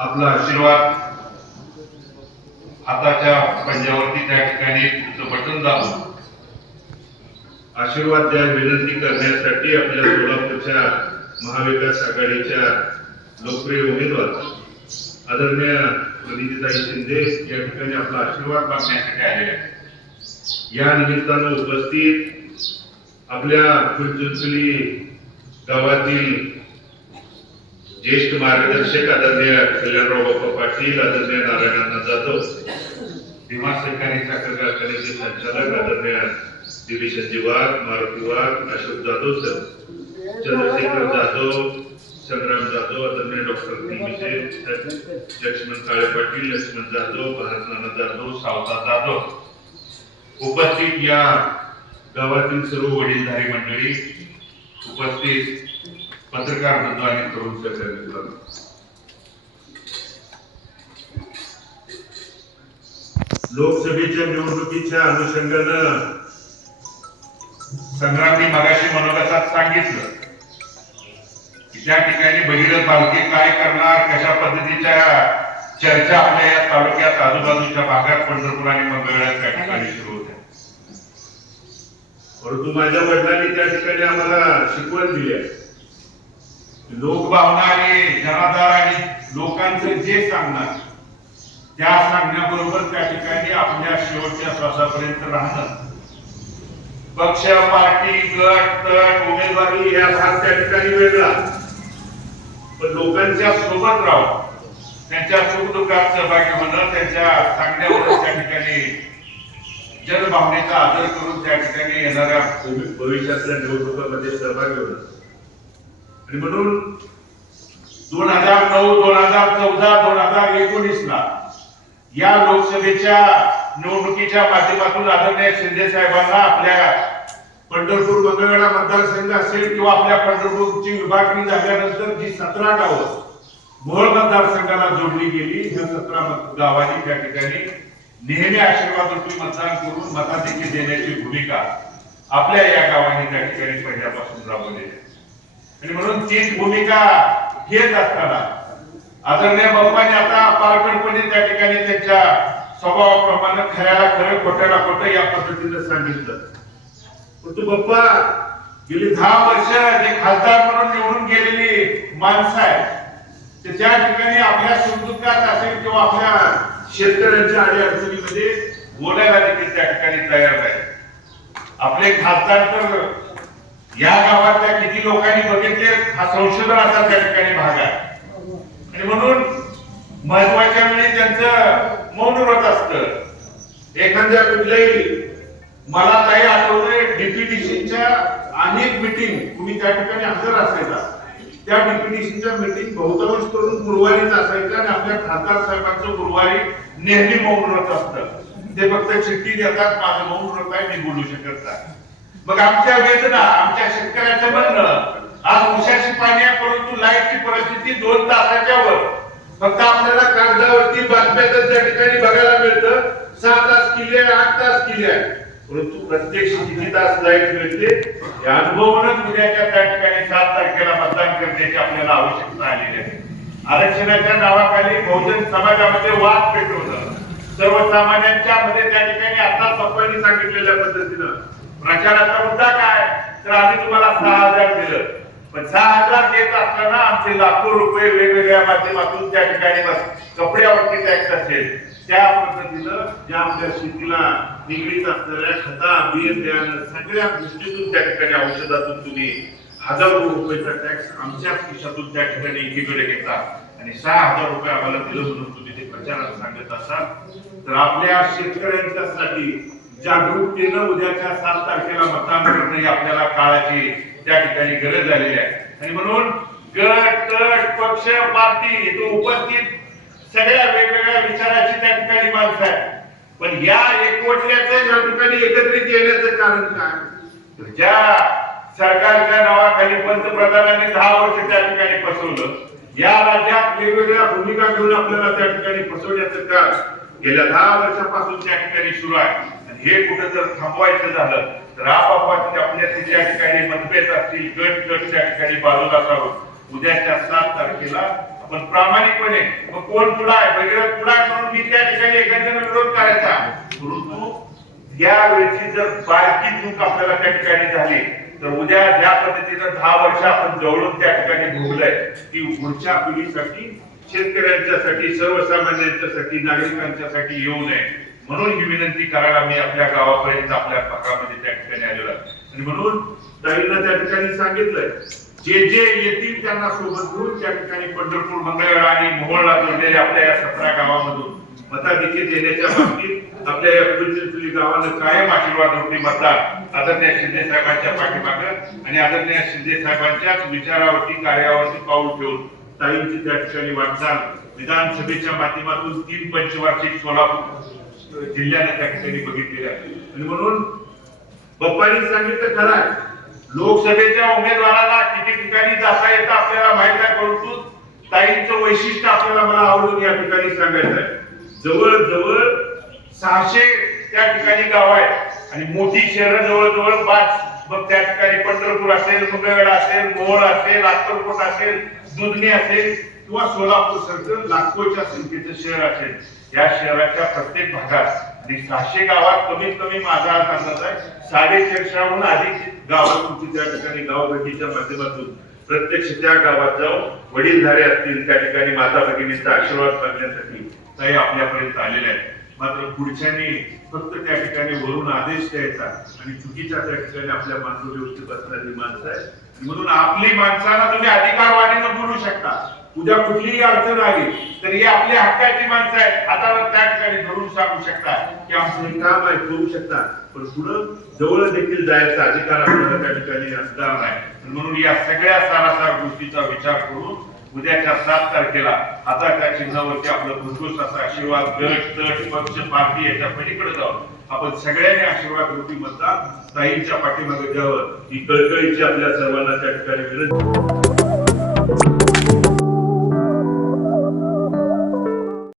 आपला आशीर्वाद हाताच्या पंजावरती त्या ठिकाणी तुमचं बटन दाबून आशीर्वाद द्या विनंती करण्यासाठी आपल्या सोलापूरच्या महाविकास आघाडीच्या लोकप्रिय उमेदवार आदरणीय प्रणितीताई शिंदे या ठिकाणी आपला आशीर्वाद मागण्यासाठी आले आहेत। या निमित्तानं उपस्थित आपल्या फुलचुंचली गावातील ज्येष्ठ मार्गदर्शक आदरणीय कल्याणराव बाप्पा पाटील, आदरणीय नारायण जाधव, भीमा सहकारी साखर कारखान्याचे संचालक आदरणीय दिलीप वाघ, मारुती वाघ, अशोक जाधव सर, चंद्रशेखर जाधव, संग्राम जाधव, आदरणीय डॉक्टर दिमिशे, लक्ष्मण काळे पाटील, लक्ष्मण जाधव, भारत नाना जाधव, सावता जाधव, उपस्थित या गावातील सर्व वडीलधारी मंडळी, उपस्थित पत्रकार बंधू आणि तरुण सहकारी, लोकसभेच्या निवडणुकीच्या अनुषंगानं संग्रामने मगाशी मनोगतात सांगितलं की त्या ठिकाणी भगीरथ बालके काय करणार, कशा पद्धतीच्या चर्चा आपल्या या तालुक्यात आजूबाजूच्या भागात पंढरपूर आणि मंगळवेढ्यात त्या ठिकाणी सुरू होत्या। परंतु माझ्या वडिलांनी त्या ठिकाणी आम्हाला शिकवण दिली आहे, लोकभावना आणि जनाधार आणि लोकांचं जे सांगणार त्या सांगण्याबरोबर त्या ठिकाणी आपल्या शेवटच्या श्वासापर्यंत राहणं, पक्ष, पार्टी, गट, तट, उमेदवारी या भाग त्या ठिकाणी वेगळा, पण लोकांच्या सोबत राहून त्यांच्या सुखदुःखात सहभागी होणं, त्यांच्या सांगण्यावर त्या ठिकाणी जनभावनेचा आदर करून त्या ठिकाणी येणाऱ्या भविष्यातल्या निवडणुकांमध्ये सहभागी होणं। आणि म्हणून 2009, 2014, 2019 ला या लोकसभेच्या निवडणुकीच्या माध्यमातून आदरणीय शिंदे साहेबांना आपल्या पंढरपूर मंगळवेढा मतदारसंघ असेल किंवा आपल्या पंढरपूरची विभागणी झाल्यानंतर जी 17 गावं मोहोळ मतदारसंघाला जोडली गेली, ह्या 17 गावांनी त्या ठिकाणी नेहमी आशीर्वाद रूपी मतदान करून मताधिक्य देण्याची भूमिका आपल्या या गावांनी त्या ठिकाणी पहिल्यापासून राबवली आहे। आणि म्हणून तीच भूमिका घेत असताना आदरणीय बाप्पाने आता पारखडपणे त्या ठिकाणी त्यांच्या स्वभावाप्रमाणे खऱ्याला खरं, खोट्याला खोटं या पद्धतीने सांगितलं। परंतु बाप्पा गेली 10 वर्ष जे खासदार म्हणून निवडून गेलेली माणसं आहेत, ते त्या ठिकाणी आपल्या सुखदुःखात असेल किंवा आपल्या शेतकऱ्यांच्या अडीअडचणीमध्ये बोलायला देखील त्या ठिकाणी तयार नाही। आपले खासदार तर या गावातल्या किती लोकांनी बघितले हा संशोधनाचा त्या ठिकाणी भाग आहे। आणि म्हणून महत्वाच्या वेळी त्यांचं मौन व्रत असतं। एखाद्या कुठल्याही, मला काही आठवतंय डीपीडीसीच्या अनेक मीटिंग तुम्ही त्या ठिकाणी हजर असायचा, त्या डीपीडीसीच्या मीटिंग बहुतांश करून गुरुवारीच असायच्या आणि आपल्या खासदार साहेबांचं गुरुवारी नेहमी मौन व्रत असतं। ते फक्त चिठ्ठी देतात, माझं मौन व्रत आहे, मी बोलू शकत नाही। मग आमच्या वेदना, आमच्या शेतकऱ्याचं म्हणणं, आज उशाची पाणी आहे परंतु लाईटची परिस्थिती 2 तासाच्या वर, फक्त आपल्याला कागदावरती बातम्यात त्या ठिकाणी बघायला मिळतं 6 तास केली आहे, 8 तास केली आहे, परंतु प्रत्यक्ष किती तास लाईट मिळते हे अनुभवूनच उद्याच्या त्या ठिकाणी 7 तारखेला मतदान करण्याची आपल्याला आवश्यकता आलेली आहे। आरक्षणाच्या नावाखाली बहुजन समाजामध्ये वाद पेटवणं, सर्वसामान्यांच्या मध्ये त्या ठिकाणी आता पप्पांनी सांगितलेल्या पद्धतीनं प्रचाराचा मुद्दा काय, तर आम्ही तुम्हाला 6000 दिलं, पण 6000 देत असताना आमचे लाखो रुपये वेगवेगळ्या माध्यमातून त्या ठिकाणी कपड्यावरती टॅक्स असेल, त्या पद्धतीनं ज्या आपल्या शेतीला निगडीत असणाऱ्या खता, बियाणं सगळ्या गोष्टीतून त्या ठिकाणी औषधातून तुम्ही हजारो रुपयाचा टॅक्स आमच्या खिशातून त्या ठिकाणी एकीकडे घेता आणि 6000 रुपये आम्हाला दिलं म्हणून तुम्ही ते प्रचारात सांगत असाल, तर आपल्या शेतकऱ्यांच्यासाठी जागरूकतेनं उद्याच्या 7 तारखेला मतदान करणं ही आपल्याला काळाची त्या ठिकाणी गरज झालेली आहे। आणि म्हणून गट, तट, पक्ष, पार्टी इथं उपस्थित सगळ्या वेगवेगळ्या विचाराची त्या ठिकाणी माणसं आहेत, पण या एकवटल्याचं या ठिकाणी एकत्रित येण्याचं कारण काय, तर ज्या सरकारच्या नावाखाली पंतप्रधानांनी 10 वर्ष त्या ठिकाणी फसवलं, या राज्यात वेगवेगळ्या भूमिका घेऊन आपल्याला त्या ठिकाणी फसवण्याचं काम गेल्या 10 वर्षापासून त्या ठिकाणी सुरू आहे। हे कुठं जर थांबवायचं झालं तर आपापसात आपल्या त्या ठिकाणी मतभेद असतील, गट त्या ठिकाणी बाजूला सारून उद्याच्या 7 तारखेला पण प्रामाणिकपणे मग कोण पुढा आहे वगैरे पुढा म्हणून मी त्या ठिकाणी एखाद्याने विरोध करायचा, परंतु या वेळची जर बारकी चूक आपल्याला त्या ठिकाणी झाली तर उद्या ज्या पद्धतीनं 10 वर्ष आपण जवळून त्या ठिकाणी भोगलंय ती पुढच्या पिढीसाठी, शेतकऱ्यांच्यासाठी, सर्वसामान्यांच्यासाठी, नागरिकांच्यासाठी येऊ नये म्हणून ही विनंती करायला मी आपल्या गावापर्यंत आपल्या भागामध्ये त्या ठिकाणी आलेलो आहे. आणि म्हणून ताईंना त्या ठिकाणी सांगितलंय जे जे येतील त्यांना सोबत घेऊन त्या ठिकाणी पंढरपूर, मंगळवेढा आणि मोहोळला जोडलेल्या आपल्या या 17 गावामधून मताधिक्य देण्याच्या बाबतीत आपल्या या कुलचिंचोली गावानं कायम आशीर्वाद रूपी मतदान आदरणीय शिंदे साहेबांच्या पाठीमागं आणि आदरणीय शिंदे साहेबांच्याच विचारावरती, कार्यावरती पाऊल ठेवून ताईंची त्या ठिकाणी वाटचाल विधानसभेच्या माध्यमातून 3 पंचवार्षिक सोलापूर जिल्ह्याने त्या ठिकाणी बघितलेली आहे. आणि म्हणून बाप्पांनी सांगितलं खरं आहे, लोकसभेच्या उमेदवाराला किती ठिकाणी जाता येतं आपल्याला माहित आहे, परंतु ताईंचं वैशिष्ट्य आपल्याला मला आवडून या ठिकाणी सांगायचं आहे. जवळजवळ 600 त्या ठिकाणी गाव आहेत आणि मोठी शहरं जवळजवळ 5. मग त्या ठिकाणी पंढरपूर असेल, मंगळवेढा असेल, मोहोळ असेल, अक्कलकोट असेल, दुधनी असेल किंवा सोलापूर सारखं लाखोच्या संख्येचं शहर असेल. या शहराच्या प्रत्येक भागात 600 गावात कमीत कमी माझा अंदाज आहे 450हून अधिक गावं तुमची त्या ठिकाणी गावभेटीच्या माध्यमातून प्रत्यक्ष त्या गावात जाऊन वडीलधारे असतील त्या ठिकाणी माता भगिनींचा आशीर्वाद मागण्यासाठी ताई आपल्यापर्यंत आलेले आहेत. मात्र पुढच्यानी फक्त त्या ठिकाणी वरून आदेश द्यायचा आणि चुकीच्या त्या ठिकाणी आपल्या मातृभूमीवरती बसणारी माणसं आहे. म्हणून आपली माणसाला तुम्ही अधिकारवाणीनं बोलू शकता. उद्या कुठलीही अडचण आली तर हे आपल्या हक्काची माणसं आहेत, हाताला त्या ठिकाणी धरून सांगू शकता की आमचं हे काम आहे, करू शकता. पण पुढं जवळ देखील जायचा अधिकार आपल्याला त्या ठिकाणी असणार नाही. म्हणून या सगळ्या सारासार गोष्टीचा विचार करून उद्याच्या 7 तारखेला आता त्या चिन्हावरती आपलं भरघोस असा आशीर्वाद गट तट पक्ष पार्टी याच्या पलीकडे जाऊन आपण सगळ्यांनी आशीर्वाद रूपी मतदान ताईंच्या पाठीमागे द्यावं ही कळकळीची आपल्या सर्वांना त्या ठिकाणी विनंती.